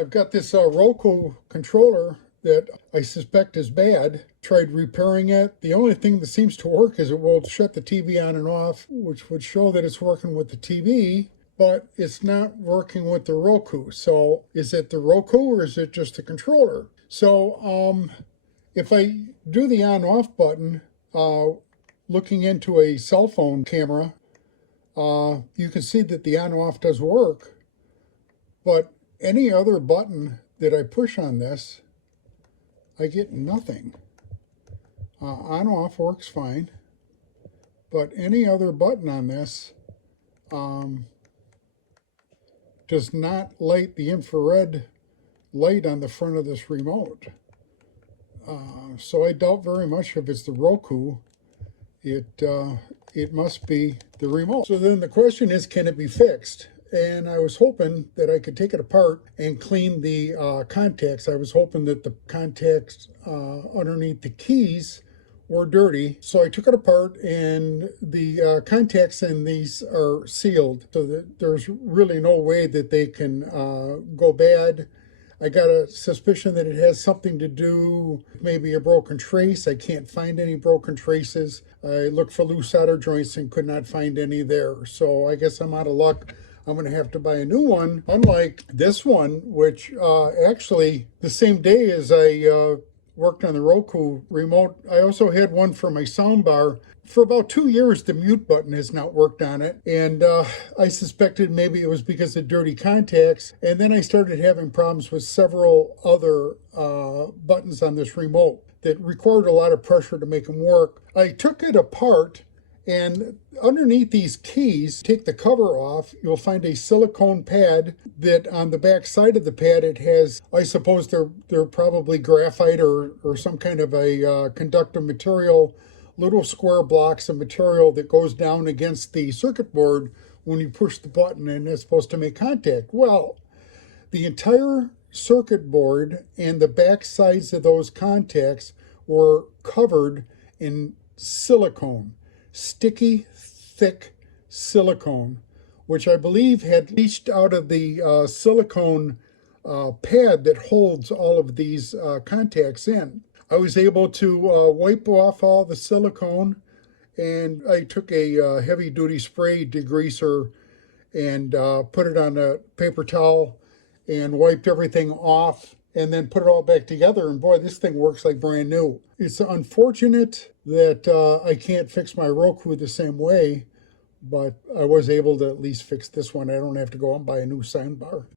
I've got this Roku controller that I suspect is bad. Tried repairing it. The only thing that seems to work is it will shut the TV on and off, which would show that it's working with the TV, but it's not working with the Roku. So is it the Roku or is it just the controller? So if I do the on-off button, looking into a cell phone camera, you can see that the on-off does work, but any other button that I push on this, I get nothing. On-off works fine, but any other button on this does not light the infrared light on the front of this remote. So I doubt very much if it's the Roku. It must be the remote. So then the question is, can it be fixed? And I was hoping that I could take it apart and clean the contacts. I was hoping that the contacts underneath the keys were dirty. So I took it apart, and the contacts in these are sealed, so that there's really no way that they can go bad. I got a suspicion that it has something to do with maybe a broken trace. I can't find any broken traces. I looked for loose solder joints and could not find any there. So I guess I'm out of luck. I'm going to have to buy a new one, unlike this one, which actually the same day as I worked on the Roku remote, I also had one for my soundbar. For about 2 years, the mute button has not worked on it, and I suspected maybe it was because of dirty contacts, and then I started having problems with several other buttons on this remote that required a lot of pressure to make them work. I took it apart, and underneath these keys, take the cover off, you'll find a silicone pad that on the back side of the pad, it has, I suppose they're probably graphite or some kind of a conductive material, little square blocks of material that goes down against the circuit board when you push the button, and it's supposed to make contact. Well, the entire circuit board and the back sides of those contacts were covered in silicone. Sticky, thick silicone, which I believe had leached out of the silicone pad that holds all of these contacts in. I was able to wipe off all the silicone, and I took a heavy-duty spray degreaser and put it on a paper towel and wiped everything off, and then put it all back together, and boy, this thing works like brand new. It's unfortunate that I can't fix my Roku the same way, but I was able to at least fix this one. I don't have to go out and buy a new soundbar.